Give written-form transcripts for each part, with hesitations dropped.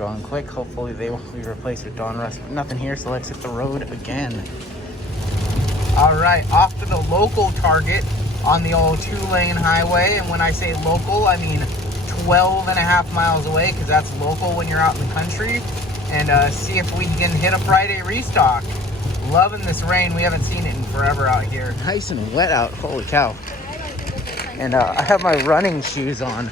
going quick. Hopefully they will be replaced with Dawn Rust. Nothing here, so let's hit the road again. All right, off to the local Target on the old 2-lane highway. And when I say local, I mean 12.5 miles away, because that's local when you're out in the country. And see if we can hit a Friday restock. Loving this rain. We haven't seen it in forever out here. Nice and wet out. Holy cow. And I have my running shoes on.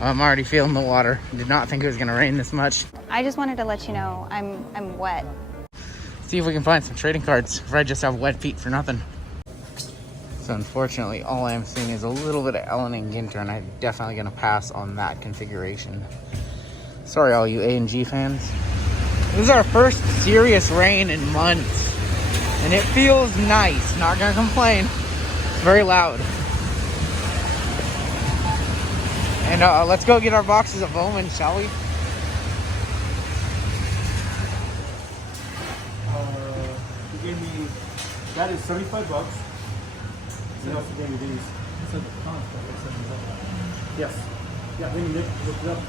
I'm already feeling the water. Did not think it was going to rain this much. I just wanted to let you know I'm wet. See if we can find some trading cards if I just have wet feet for nothing. So unfortunately, all I'm seeing is a little bit of Ellen and Ginter, and I'm definitely going to pass on that configuration. Sorry, all you A&G fans. This is our first serious rain in months, and it feels nice. Not going to complain. It's very loud. And let's go get our boxes of Bowman, shall we? He gave me, that is $75. He also gave me these. Yes. Yeah, then you look it up.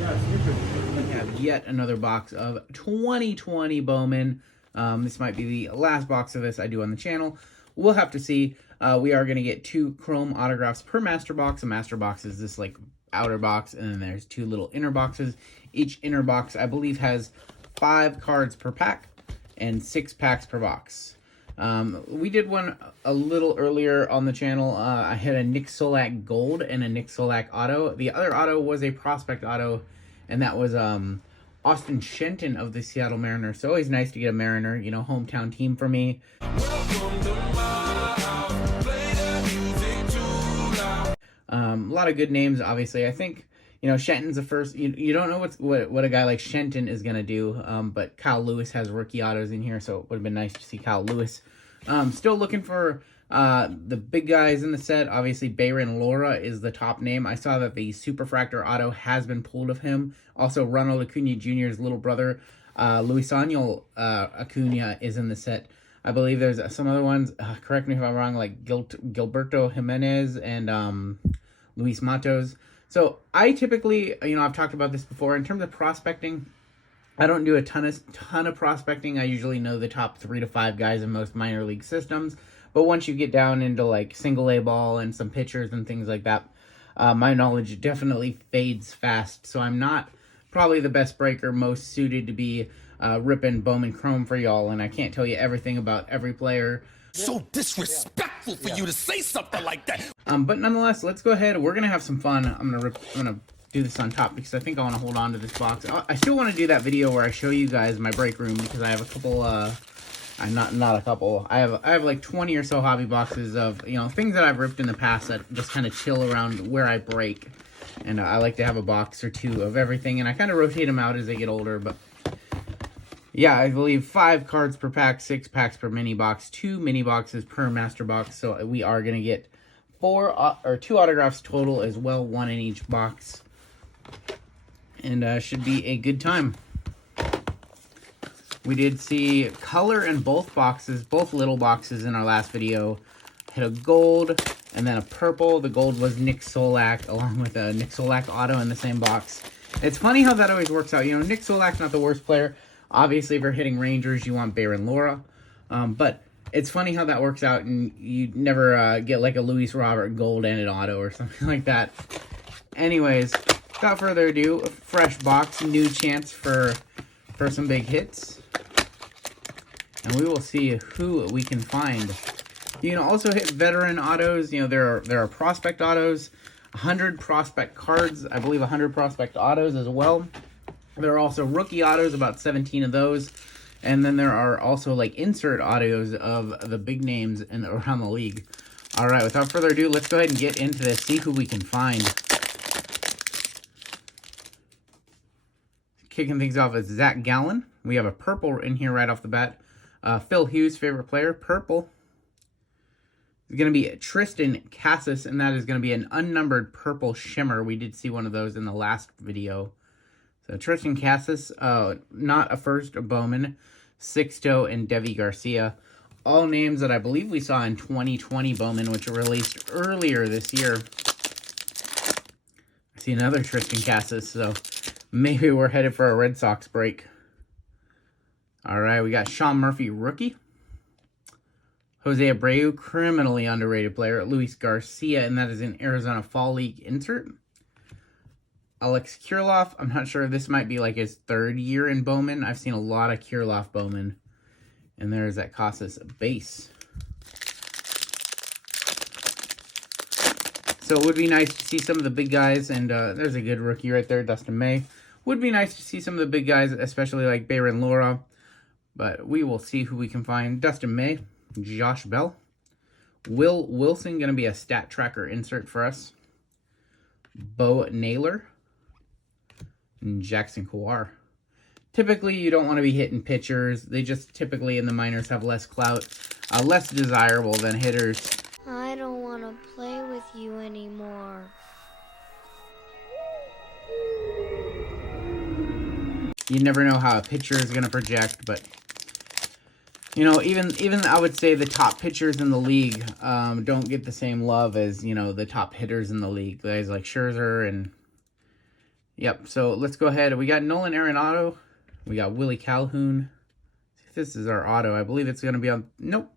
Yeah, it's YouTube. We have yet another box of 2020 Bowman. This might be the last box of this I do on the channel. We'll have to see. We are going to get 2 chrome autographs per master box. A master box is this like outer box, and then there's 2 little inner boxes. Each inner box, I believe, has 5 cards per pack and 6 packs per box. We did one a little earlier on the channel. I had a Nick Solak Gold and a Nick Solak Auto. The other auto was a Prospect Auto, and that was Austin Shenton of the Seattle Mariners. So always nice to get a Mariner, you know, hometown team for me. A lot of good names, obviously. I think, you know, Shenton's the first. You don't know what a guy like Shenton is going to do, but Kyle Lewis has rookie autos in here, so it would have been nice to see Kyle Lewis. Still looking for the big guys in the set. Obviously, Bayron Lora is the top name. I saw that the Superfractor auto has been pulled of him. Also, Ronald Acuna Jr.'s little brother, Luisaniel Acuna, is in the set. I believe there's some other ones, correct me if I'm wrong, like Gilberto Jimenez and Luis Matos. So I typically, you know, I've talked about this before, in terms of prospecting, I don't do a ton of prospecting. I usually know the top 3 to 5 guys in most minor league systems. But once you get down into like single A ball and some pitchers and things like that, my knowledge definitely fades fast. So I'm not probably the best breaker, most suited to be ripping Bowman Chrome for y'all. And I can't tell you everything about every player. So disrespectful for you to say something like that. But nonetheless, let's go ahead. We're gonna have some fun. I'm gonna do this on top because I think I want to hold on to this box. I still want to do that video where I show you guys my break room, because I have a couple. Not a couple. I have like 20 or so hobby boxes of, you know, things that I've ripped in the past that just kind of chill around where I break, and I like to have a box or 2 of everything, and I kind of rotate them out as they get older, but. Yeah, I believe 5 cards per pack, 6 packs per mini box, 2 mini boxes per master box. So we are going to get 2 autographs total as well, 1 in each box. And should be a good time. We did see color in both boxes, both little boxes in our last video. Hit a gold and then a purple. The gold was Nick Solak, along with a Nick Solak auto in the same box. It's funny how that always works out. You know, Nick Solak's not the worst player. Obviously, if you're hitting Rangers, you want Bayron Lora. But it's funny how that works out, and you never get like a Luis Robert Gold and an auto or something like that. Anyways, without further ado, a fresh box, new chance for some big hits. And we will see who we can find. You can also hit veteran autos. You know, there are prospect autos, 100 prospect cards, I believe 100 prospect autos as well. There are also rookie autos, about 17 of those. And then there are also like insert autos of the big names around the league. All right, without further ado, let's go ahead and get into this, see who we can find. Kicking things off is Zach Gallen. We have a purple in here right off the bat. Phil Hughes' favorite player, purple. It's going to be Tristan Cassis, and that is going to be an unnumbered purple shimmer. We did see one of those in the last video. So Tristan Cassis, not a first, Bowman, Sixto, and Devi Garcia. All names that I believe we saw in 2020 Bowman, which were released earlier this year. I see another Tristan Cassis, so Maybe we're headed for a Red Sox break. All right, we got Sean Murphy, rookie. Jose Abreu, criminally underrated player. Luis Garcia, and that is an Arizona Fall League insert. Alex Kirilloff, I'm not sure. This might be like his 3rd year in Bowman. I've seen a lot of Kirilloff Bowman. And there's that Casas base. So it would be nice to see some of the big guys. And there's a good rookie right there, Dustin May. Would be nice to see some of the big guys, especially like Bayron Lora. But we will see who we can find. Dustin May. Josh Bell. Will Wilson, going to be a stat tracker insert for us. Bo Naylor. And Jackson Kowar. Typically, you don't want to be hitting pitchers. They just typically in the minors have less clout, less desirable than hitters. I don't want to play with you anymore. You never know how a pitcher is going to project, but you know, even I would say the top pitchers in the league don't get the same love as, you know, the top hitters in the league. Guys like Scherzer and... Yep, so let's go ahead. We got Nolan Arenado. We got Willie Calhoun. This is our auto. I believe it's going to be on... Nope.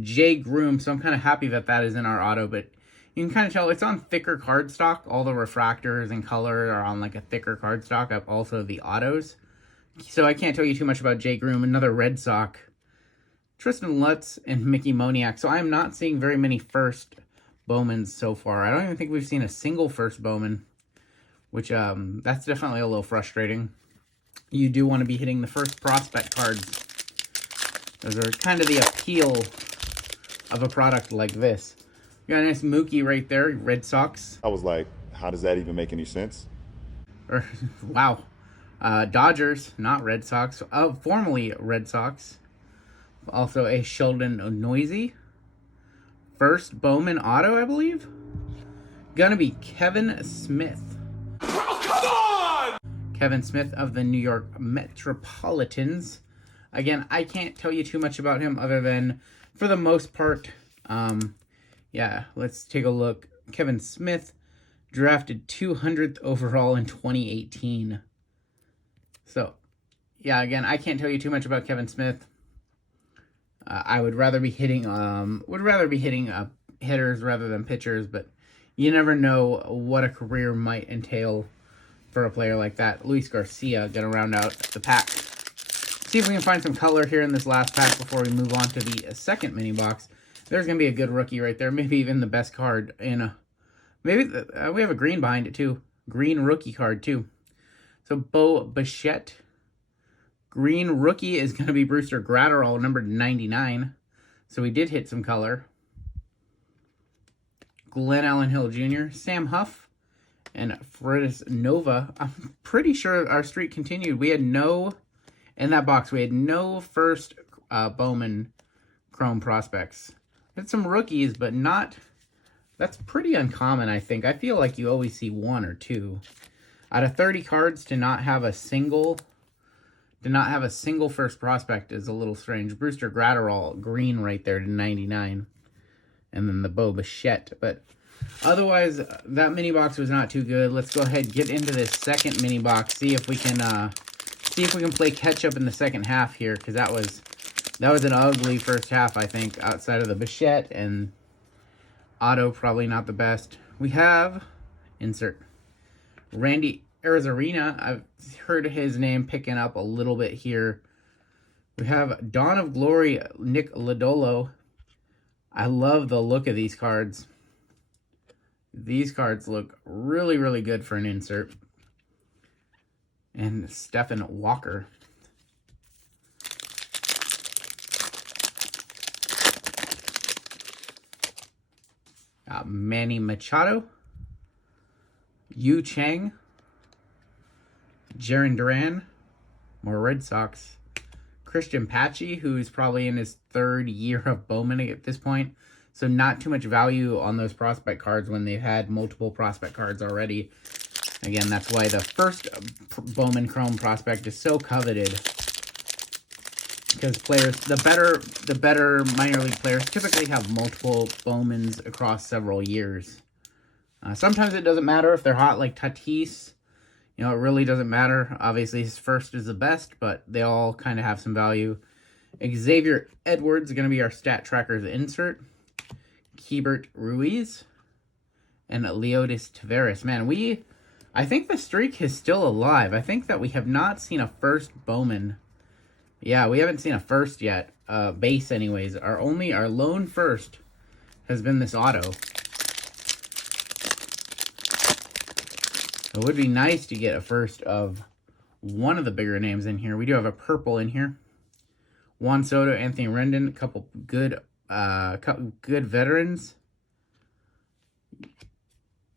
Jay Groom. So I'm kind of happy that that is in our auto, but you can kind of tell it's on thicker cardstock. All the refractors and color are on like a thicker cardstock. Also the autos. So I can't tell you too much about Jay Groom. Another Red Sox. Tristan Lutz and Mickey Moniak. So I'm not seeing very many first Bowmans so far. I don't even think we've seen a single first Bowman, which that's definitely a little frustrating. You do want to be hitting the first prospect cards. Those are kind of the appeal of a product like this. You got a nice Mookie right there, Red Sox. I was like, how does that even make any sense? Wow. Dodgers, not Red Sox. Formerly Red Sox. Also a Sheldon Noisy. First Bowman auto, I believe. Gonna be Kevin Smith. Oh, come on! Kevin Smith of the New York Metropolitans. Again, I can't tell you too much about him other than, for the most part, yeah, let's take a look. Kevin Smith, drafted 200th overall in 2018. So, yeah, again, I can't tell you too much about Kevin Smith. I would rather be hitting, hitters rather than pitchers, but you never know what a career might entail for a player like that. Luis Garcia gonna round out the pack. See if we can find some color here in this last pack before we move on to the second mini box. There's gonna be a good rookie right there, maybe even the best card in a. Maybe we have a green behind it too. Green rookie card too. So Bo Bichette. Green rookie is going to be Brewster Gratterall, numbered 99. So we did hit some color. Glenn Allen Hill Jr., Sam Huff, and Freitas Nova. I'm pretty sure our streak continued. We had no, in that box, we had no first Bowman Chrome prospects. We had some rookies, but not, that's pretty uncommon, I think. I feel like you always see one or two. Out of 30 cards, to not have a single first prospect is a little strange. Brewster Gratterall, green right there to 99. And then the Bo Bichette. But otherwise, that mini box was not too good. Let's go ahead and get into this second mini box. See if we can play catch up in the second half here, because that was an ugly first half, I think, outside of the Bichette and auto, probably not the best. We have insert Randy Arozarena. I've heard his name picking up a little bit here. We have Dawn of Glory, Nick Lodolo. I love the look of these cards. These cards look really, really good for an insert. And Stephen Walker. Manny Machado. Yu Chang. Jarren Duran, more Red Sox. Christian Pache, who's probably in his 3rd year of Bowman at this point. So not too much value on those prospect cards when they've had multiple prospect cards already. Again, that's why the first Bowman Chrome prospect is so coveted. Because players, the better minor league players typically have multiple Bowmans across several years. Sometimes it doesn't matter if they're hot like Tatis. You know, it really doesn't matter. Obviously, his first is the best, but they all kind of have some value. Xavier Edwards is going to be our stat trackers insert. Keibert Ruiz. And Leodis Taveras. Man, I think the streak is still alive. I think that we have not seen a first Bowman. Yeah, we haven't seen a first yet. Base anyways. Our lone first has been this auto. It would be nice to get a first of one of the bigger names in here. We do have a purple in here. Juan Soto, Anthony Rendon, a couple good veterans.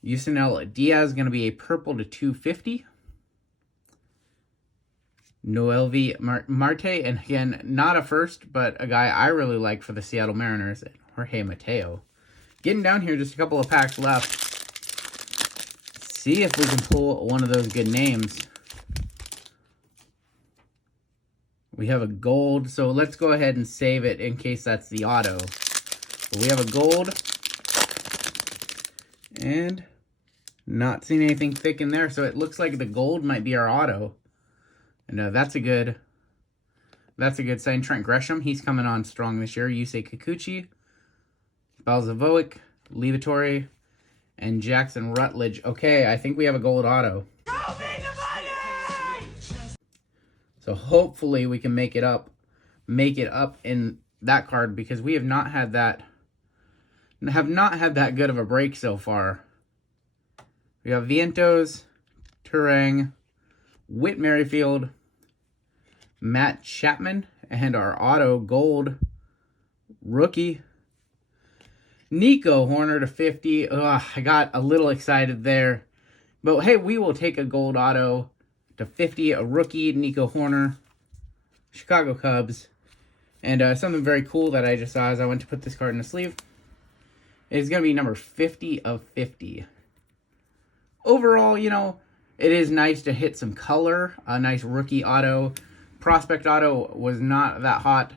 Yusnel Diaz going to be a purple to 250. Noelvi Marte, and again, not a first, but a guy I really like for the Seattle Mariners, Jorge Mateo. Getting down here, just a couple of packs left. See if we can pull one of those good names. We have a gold, so let's go ahead and save it in case that's the auto. But we have a gold. And not seeing anything thick in there, so it looks like the gold might be our auto. And that's a good sign. Trent Gresham, he's coming on strong this year. Yusei Kikuchi, Balzavovic, Levatore, and Jackson Rutledge. Okay, I think we have a gold auto. So hopefully we can make it up in that card, because we have not had that good of a break so far. We have Vientos, Turang, Whit Merrifield, Matt Chapman, and our auto gold rookie, Nico Horner to 50. Ugh, I got a little excited there. But hey, we will take a gold auto to 50, a rookie, Nico Horner, Chicago Cubs. And something very cool that I just saw as I went to put this card in the sleeve is going to be number 50 of 50. Overall, you know, it is nice to hit some color. A nice rookie auto. Prospect auto was not that hot.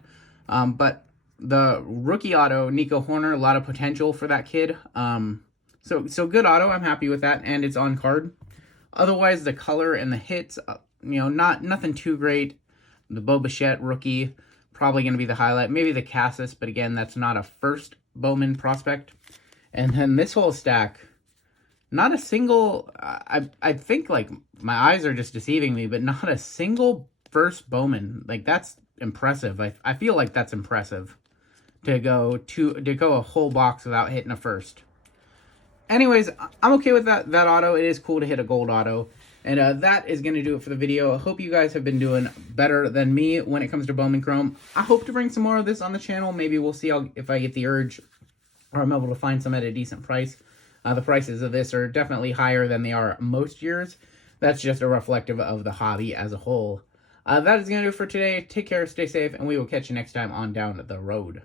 But the rookie auto, Nico Horner, a lot of potential for that kid. So good auto. I'm happy with that. And it's on card. Otherwise, the color and the hits, you know, nothing too great. The Bo Bichette rookie, probably going to be the highlight. Maybe the Cassis, but again, that's not a first Bowman prospect. And then this whole stack, not a single, I think like my eyes are just deceiving me, but not a single first Bowman. Like, that's impressive. I feel like that's impressive to go a whole box without hitting a first. Anyways, I'm okay with that auto. It is cool to hit a gold auto. And that is going to do it for the video. I hope you guys have been doing better than me when it comes to Bowman Chrome. I hope to bring some more of this on the channel. Maybe we'll see if I get the urge, or I'm able to find some at a decent price. The prices of this are definitely higher than they are most years. That's just a reflective of the hobby as a whole. That is going to do it for today. Take care, stay safe, and we will catch you next time on Down the Road.